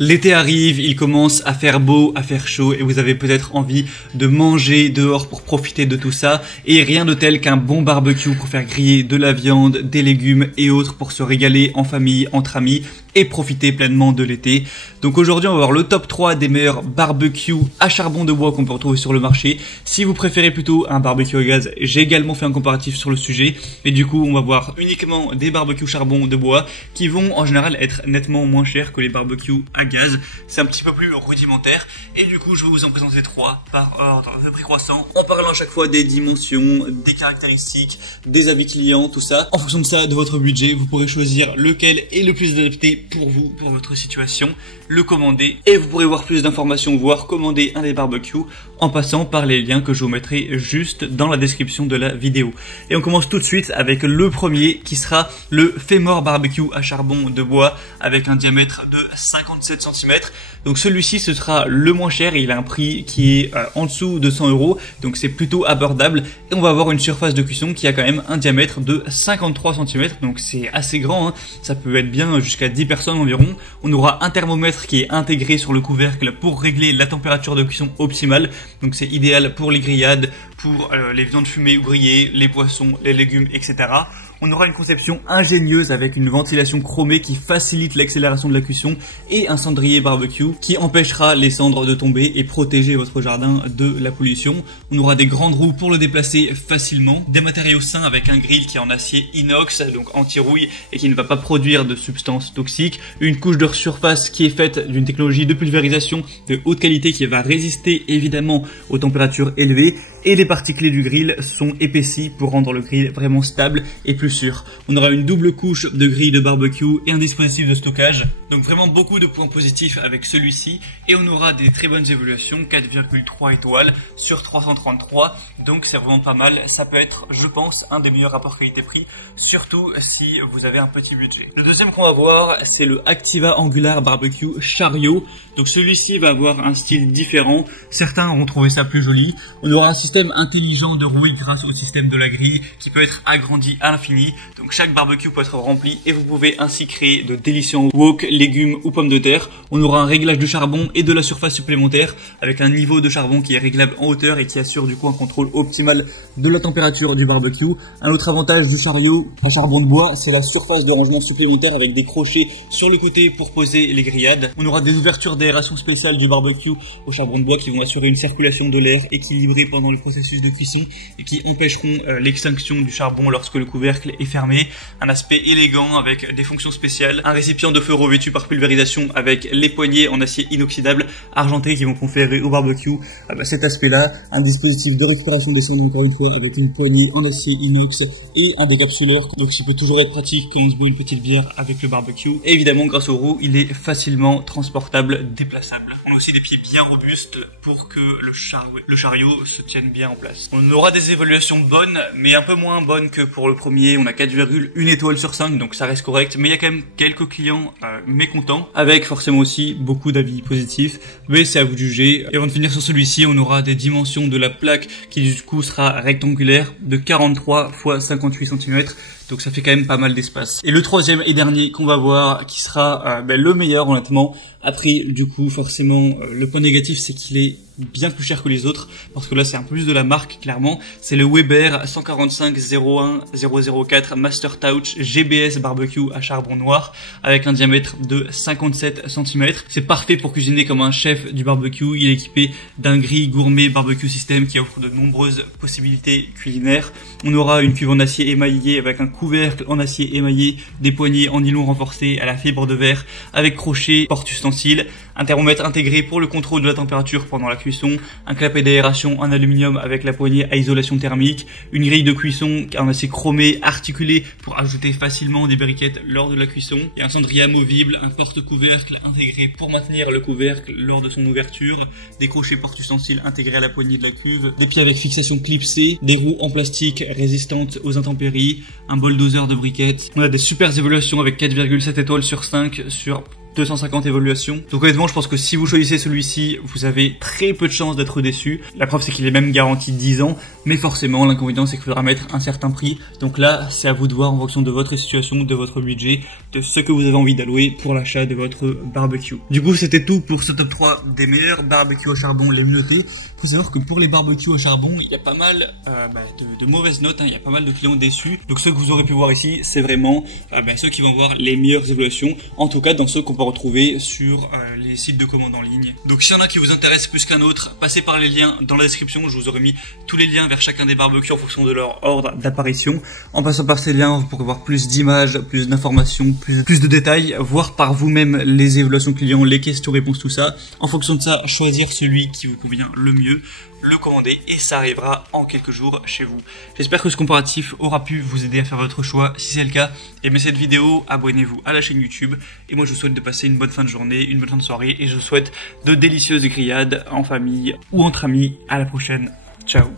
L'été arrive, il commence à faire beau, à faire chaud et vous avez peut-être envie de manger dehors pour profiter de tout ça. Et rien de tel qu'un bon barbecue pour faire griller de la viande, des légumes et autres pour se régaler en famille, entre amis et profiter pleinement de l'été. Donc aujourd'hui on va voir le top 3 des meilleurs barbecues à charbon de bois qu'on peut retrouver sur le marché. Si vous préférez plutôt un barbecue à gaz, j'ai également fait un comparatif sur le sujet. Et du coup on va voir uniquement des barbecues charbon de bois qui vont en général être nettement moins chers que les barbecues à gaz. C'est un petit peu plus rudimentaire et du coup je vais vous en présenter 3 par ordre de prix croissant en parlant à chaque fois des dimensions, des caractéristiques, des avis clients, tout ça. En fonction de ça, de votre budget, vous pourrez choisir lequel est le plus adapté pour vous, pour votre situation, le commander et vous pourrez voir plus d'informations, voire commander un des barbecues en passant par les liens que je vous mettrai juste dans la description de la vidéo. Et on commence tout de suite avec le premier qui sera le Femor barbecue à charbon de bois avec un diamètre de 57 cm. Donc celui-ci ce sera le moins cher, il a un prix qui est en dessous de 100 €, donc c'est plutôt abordable et on va avoir une surface de cuisson qui a quand même un diamètre de 53 cm, donc c'est assez grand, hein. Ça peut être bien jusqu'à 10 personnes environ. On aura un thermomètre qui est intégré sur le couvercle pour régler la température de cuisson optimale, donc c'est idéal pour les grillades, pour les viandes fumées ou grillées, les poissons, les légumes, etc. On aura une conception ingénieuse avec une ventilation chromée qui facilite l'accélération de la cuisson et un cendrier barbecue qui empêchera les cendres de tomber et protéger votre jardin de la pollution. On aura des grandes roues pour le déplacer facilement, des matériaux sains avec un grill qui est en acier inox, donc anti-rouille et qui ne va pas produire de substances toxiques, une couche de surface qui est faite d'une technologie de pulvérisation de haute qualité qui va résister évidemment aux températures élevées et les parties clés du grill sont épaissies pour rendre le grill vraiment stable et plus sûr. On aura une double couche de grille de barbecue et un dispositif de stockage. Donc vraiment beaucoup de points positifs avec celui-ci. Et on aura des très bonnes évaluations, 4,3 étoiles sur 333. Donc c'est vraiment pas mal. Ça peut être, je pense, un des meilleurs rapports qualité-prix, surtout si vous avez un petit budget. Le deuxième qu'on va voir, c'est le Activa Angular Barbecue Chariot. Donc celui-ci va avoir un style différent. Certains vont trouver ça plus joli. On aura un système intelligent de rouille grâce au système de la grille qui peut être agrandi à l'infini. Donc chaque barbecue peut être rempli et vous pouvez ainsi créer de délicieux wok, légumes ou pommes de terre. On aura un réglage de charbon et de la surface supplémentaire avec un niveau de charbon qui est réglable en hauteur et qui assure du coup un contrôle optimal de la température du barbecue. Un autre avantage du chariot à charbon de bois, c'est la surface de rangement supplémentaire avec des crochets sur le côté pour poser les grillades. On aura des ouvertures d'aération spéciale du barbecue au charbon de bois qui vont assurer une circulation de l'air équilibrée pendant le processus de cuisson et qui empêcheront l'extinction du charbon lorsque le couvercle est fermé. Un aspect élégant avec des fonctions spéciales, un récipient de feu revêtu par pulvérisation avec les poignées en acier inoxydable argenté qui vont conférer au barbecue cet aspect-là, un dispositif de récupération des cendres encore une fois avec une poignée en acier inox et un décapsuleur, donc ça peut toujours être pratique quand on se boit une petite bière avec le barbecue. Et évidemment grâce aux roues il est facilement transportable, déplaçable. On a aussi des pieds bien robustes pour que le chariot se tienne bien en place. On aura des évaluations bonnes mais un peu moins bonnes que pour le premier. On a 4,1 étoiles sur 5, donc ça reste correct, mais il y a quand même quelques clients mécontents, avec forcément aussi beaucoup d'avis positifs, mais c'est à vous de juger. Et avant de finir sur celui-ci, on aura des dimensions de la plaque qui du coup sera rectangulaire de 43 x 58 cm. Donc ça fait quand même pas mal d'espace. Et le troisième et dernier qu'on va voir, qui sera le meilleur honnêtement. Après du coup forcément le point négatif c'est qu'il est bien plus cher que les autres, parce que là c'est un peu plus de la marque clairement. C'est le Weber 145 01 004 Master Touch GBS Barbecue à charbon noir avec un diamètre de 57 cm. C'est parfait pour cuisiner comme un chef du barbecue. Il est équipé d'un grill gourmet barbecue system qui offre de nombreuses possibilités culinaires. On aura une cuve en acier émaillé avec un couvercle en acier émaillé, des poignées en nylon renforcées à la fibre de verre avec crochet porte-ustensiles, un thermomètre intégré pour le contrôle de la température pendant la cuisson, un clapet d'aération en aluminium avec la poignée à isolation thermique, une grille de cuisson en acier chromé articulé pour ajouter facilement des briquettes lors de la cuisson, et un cendrier amovible, un porte-couvercle intégré pour maintenir le couvercle lors de son ouverture, des crochets porte-ustensiles intégrés à la poignée de la cuve, des pieds avec fixation clipsée, des roues en plastique résistantes aux intempéries, un bol doseur de briquettes. On a des super évaluations avec 4,7 étoiles sur 5 sur 250 évaluations. Donc honnêtement, je pense que si vous choisissez celui-ci, vous avez très peu de chances d'être déçu. La preuve, c'est qu'il est même garanti 10 ans. Mais forcément, l'inconvénient, c'est qu'il faudra mettre un certain prix. Donc là, c'est à vous de voir en fonction de votre situation, de votre budget, de ce que vous avez envie d'allouer pour l'achat de votre barbecue. Du coup, c'était tout pour ce top 3 des meilleurs barbecues au charbon les mieux notés. Faut savoir que pour les barbecues au charbon, il y a pas mal de mauvaises notes, hein. Il y a pas mal de clients déçus. Donc ceux que vous aurez pu voir ici, c'est vraiment ceux qui vont voir les meilleures évaluations. En tout cas, dans ceux qu'on peut retrouver sur les sites de commande en ligne. Donc s'il y en a qui vous intéressent plus qu'un autre, passez par les liens dans la description. Je vous aurai mis tous les liens vers chacun des barbecues en fonction de leur ordre d'apparition. En passant par ces liens, vous pourrez voir plus d'images, plus d'informations, plus de détails, voir par vous-même les évaluations clients, les questions-réponses, tout ça. En fonction de ça, choisir celui qui vous convient le mieux, le commander et ça arrivera en quelques jours chez vous. J'espère que ce comparatif aura pu vous aider à faire votre choix. Si c'est le cas, aimez cette vidéo, abonnez-vous à la chaîne YouTube et moi je vous souhaite de passer une bonne fin de journée, une bonne fin de soirée et je vous souhaite de délicieuses grillades en famille ou entre amis. À la prochaine, ciao.